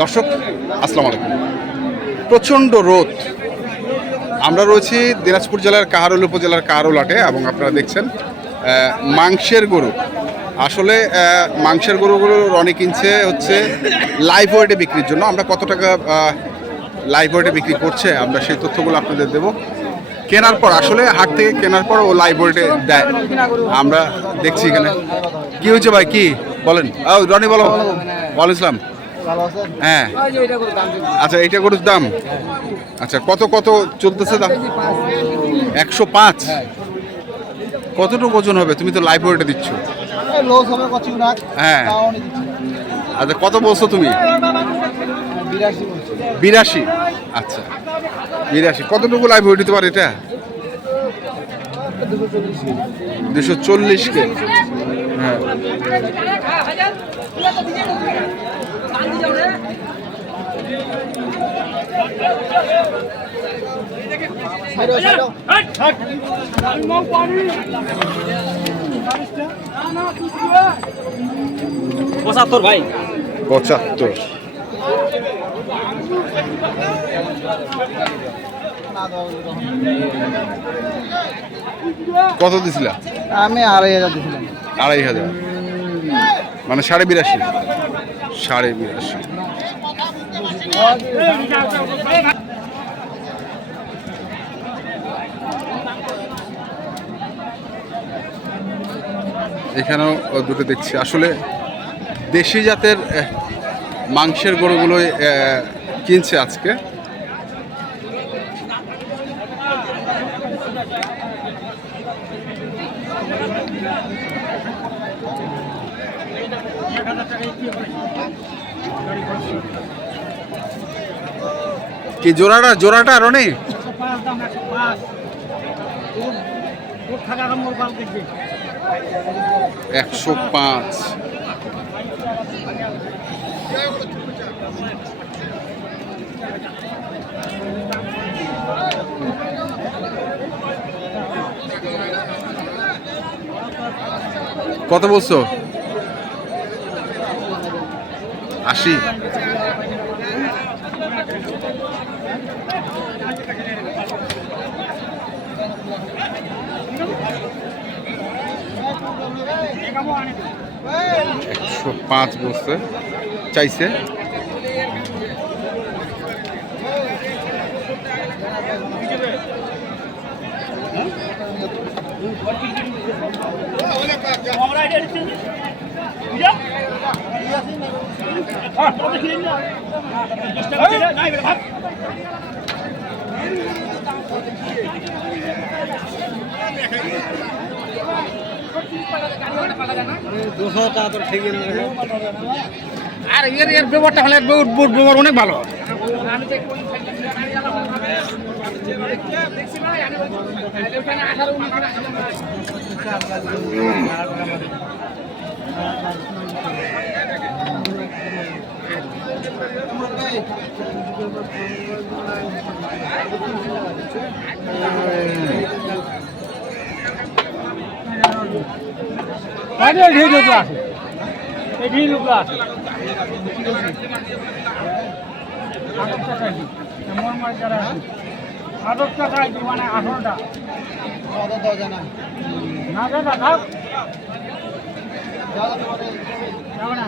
দর্শক, আসসালামু আলাইকুম। প্রচণ্ড রোদ। আমরা রয়েছি দিনাজপুর জেলার কাহারোল উপজেলার কাহারোল হাটে এবং আপনারা দেখছেন মাংসের গরু। আসলে মাংসের গরুগুলো রনি কিনছে হচ্ছে লাইভ ওয়েটে বিক্রির জন্য। আমরা কত টাকা লাইভ ওয়েটে বিক্রি করছে, আমরা সেই তথ্যগুলো আপনাদের দেব। কেনার পর, আসলে হাট থেকে কেনার পর ও লাইভ ওয়েটে দেয়। আমরা দেখছি এখানে। কি হয়েছে ভাই, কি? বলেন। ও রনি বলো। ওয়াল ইসলাম। হ্যাঁ। আচ্ছা এইটা গরুর দাম? আচ্ছা কত কত চলতেছে দাম? একশো পাঁচ? কতটুকু ওজন হবে? তুমি তো লাইভ ওয়েটে দিচ্ছ। হ্যাঁ। আচ্ছা কত বলছো তুমি? বিরাশি আচ্ছা বিরাশি। কতটুকু লাইভ ওয়েট দিতে পারে এটা? দুশো চল্লিশ। কে? হ্যাঁ পঁচাত্তর ভাই। পঁচাত্তর। কত দিছিলা? আমি আড়াই হাজার দিয়েছিলাম আড়াই হাজার। মানে সাড়ে বিরাশি। সাড়ে বিরাশি। এখানেও দুটো দেখছি। আসলে দেশি জাতের মাংসের গরুগুলোই কিনছে আজকে। কি জোড়াটা? জোড়াটা রনি? একশো পাঁচ। কত বলছো? আশি। একশো পাঁচ বলছে। চাইছে। দুশো টাকা তোর ঠিক আর এর এর ব্যবহারটা হলে ব্যবহার ব্যবহার অনেক ভালো আরে ঢের লোক আছে এই ঢের লোক আছে আদর টাকা মানে আঠারোটা কত দাও জানা না দাদা না।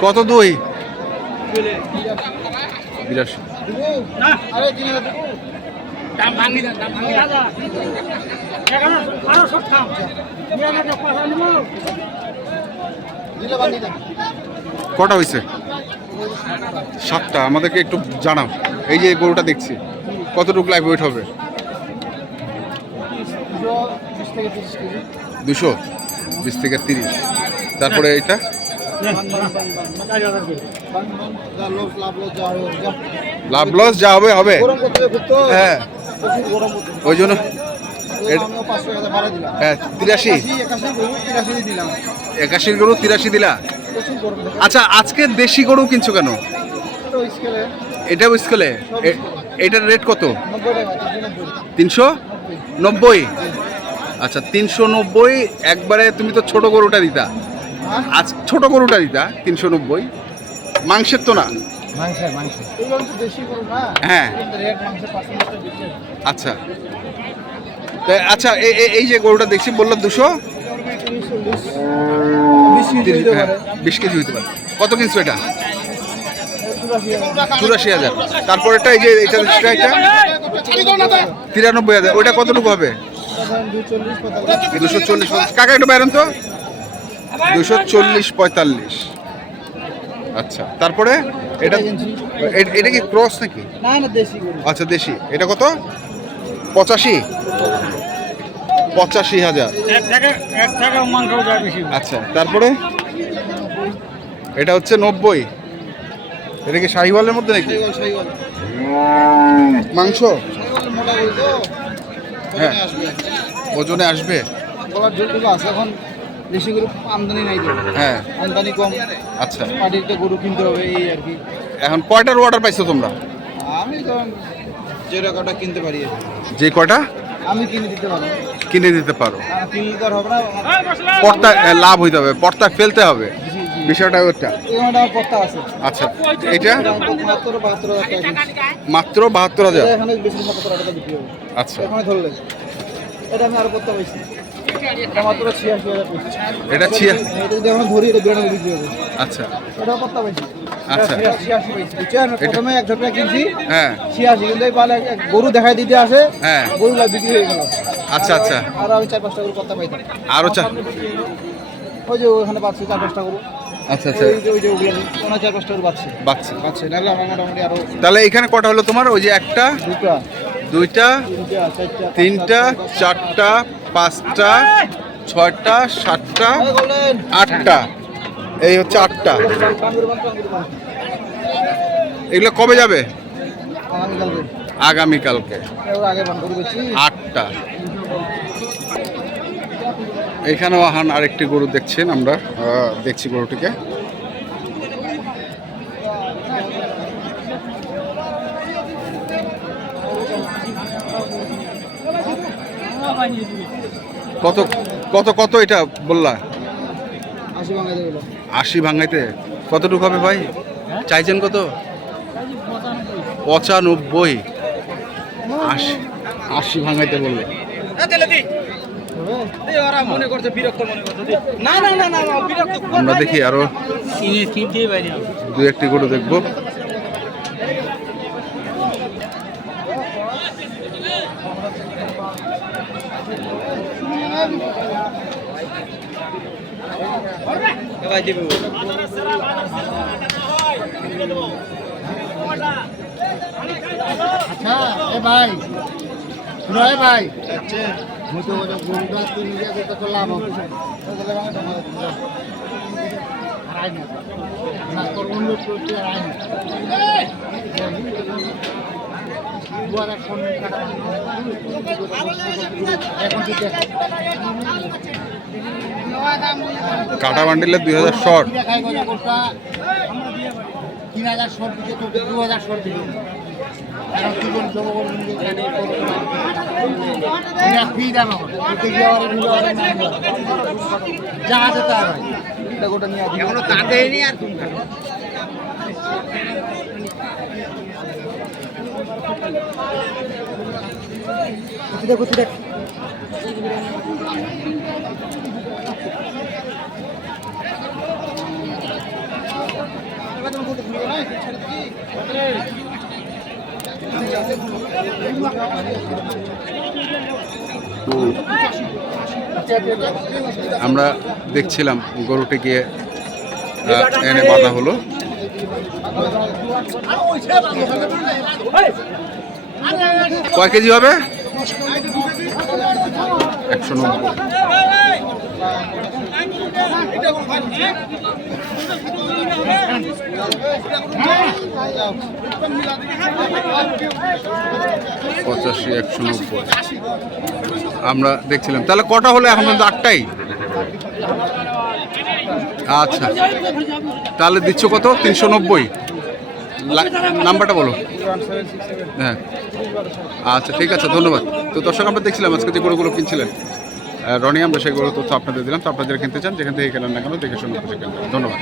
কত দুই? বিরাশি। না আরে দাম ভাঙি দাম ভাঙি দাদা এখানে আরও সব খাম নিয়ে পয়সা নিব। দিলে বান্ধি দেন। কটা হয়েছে সাতটা। আমাদেরকে একটু জানাও। এই যে গরুটা দেখছি কতটুকু লাইফ ওয়েট হবে? দুশো বিশ থেকে তিরিশ তারপরে এটা বান বান যা লোক লাভ লস যা হবে। হবে। হ্যাঁ। ওই জন্য হ্যাঁ তিরাশি। একাশির গরু তিরাশি দিলা। আচ্ছা আজকে দেশি গরু কিনছো কেন? এটা স্কুলে এটার রেট কত? তিনশো নব্বই? আচ্ছা তিনশো নব্বই, একবারে তুমি তো ছোট গরুটা দিতা। আজ ছোট গরুটা দিতা, তিনশো নব্বই। মাংসের তো না। হ্যাঁ। বেশি আচ্ছা। তা আচ্ছা এই যে গরুটা দেখছি বলল দুশো? বিশ কেজি হইতে পারে। কত কিনছো এটা? চুরাশি হাজার। তারপরেটা এই যে এটা এটা তিরানব্বই হাজার। ওইটা কতটুকু হবে? দুশো চল্লিশ কাকা একটু বাইরেন তো। দুশো চল্লিশ পঁয়তাল্লিশ। আচ্ছা তারপরে? এটা এটা কি ক্রস নাকি? না না দেশি আচ্ছা দেশি। এটা কত? পঁচাশি? পঁচাশি হাজার। আচ্ছা তারপরে? এটা হচ্ছে নব্বই। এটা কি শাহিওয়ালের মধ্যে নাকি? মাংস? হ্যাঁ। ওজনে আসবে। আছে এখন দেশি গরু আমদানি নাই তো। হ্যাঁ। আমদানি কম। আচ্ছা। পাটিতে গরু কিনতে হবে এই আর কি। এখন কয়টার অর্ডার পাইছো তোমরা? আমি তো যে টাকাটা কিনতে পারি। যে কয়টা? আমি কিনে দিতে পারব। কিনে দিতে পারো। কিনলে আর হবে না। পর্তা লাভ হইতে হবে পর্তা ফেলতে হবে। বিষয়টা ওটা আচ্ছা এটা মাত্র বাহাত্তর হাজার আচ্ছা। এটা আমি আরও পত্তা পাইছি। এটা মাত্র ছিয়াশি হাজার এটা ছিয়া এটা যদি এখন ধরি এটা বিরানব্বই বিক্রি হবে। আচ্ছা। এটা পত্তা পাইছি আচ্ছা। প্রথমে টাকা কিনছি। হ্যাঁ। ছিয়াশি কিন্তু এই পালে গরু দেখাই দিতে আসে। হ্যাঁ। গরুগুলা বিক্রি হয়ে গেল। আচ্ছা আচ্ছা। আর আমি চার পাঁচটা গরু পত্তা পাইতাম। আরও চা ওই যে ওখানে পাচ্ছি চার পাঁচটা গরু। আচ্ছা আচ্ছা। চার তাহলে এখানে কটা হলো তোমার? ওই যে একটা দুটা দুইটা তিনটা চারটা পাঁচটা, ছয়টা, সাতটা, আটটা। এই হচ্ছে আটটা। এগুলো কবে যাবে? আগামীকালকে। আটটা। এখানেও আহান আরেকটি গরু দেখছেন আমরা দেখছি গরুটিকে। কত কত কত এটা বললা? আশি ভাঙাইতে কতটুকু হবে ভাই? চাইছেন কত? পঁচানব্বই। আশি আশি ভাঙাইতে বলল। মনে করছে বিরক্ত মনে করছে। না না না না আমরা দেখি আরও দু একটি গরু দেখব। আচ্ছা এ ভাই। এ ভাই। যেতে তো লাভ হবে কাটা বান্ডিলে দুই হাজার কোনটা তিন হাজার শর্ট দিতে তো দু হাজার শর্ট দিল এখন কি করে জমা করবেন এখানে করব না। এটা ফ্রি দাম আমার এতে কি আর নিলে আর না নিলে। যা আছে তা গোটা নিয়ে এখনও তা আর দেখো দেখ। আমরা দেখছিলাম গরুটিকে আহ, এনে বাঁধা হলো। কয় কেজি হবে? একশো পঁচাশি, একশো নব্বই। আমরা দেখছিলাম। তাহলে কটা হলো এখন পর্যন্ত? আটটাই? আচ্ছা। তাহলে দিচ্ছ কত? তিনশো নব্বই। নাম্বারটা বলো। হ্যাঁ। আচ্ছা ঠিক আছে, ধন্যবাদ। তো দর্শক, আমরা দেখছিলাম আজকে যে গরুগুলো কিনছিলেন। রনি, আমরা সেই গরু তথ্য আপনাদের দিলাম। তো আপনাদের কিনতে চান, যেখান থেকে কেনেন না কেন, দেখে শুনে ধন্যবাদ।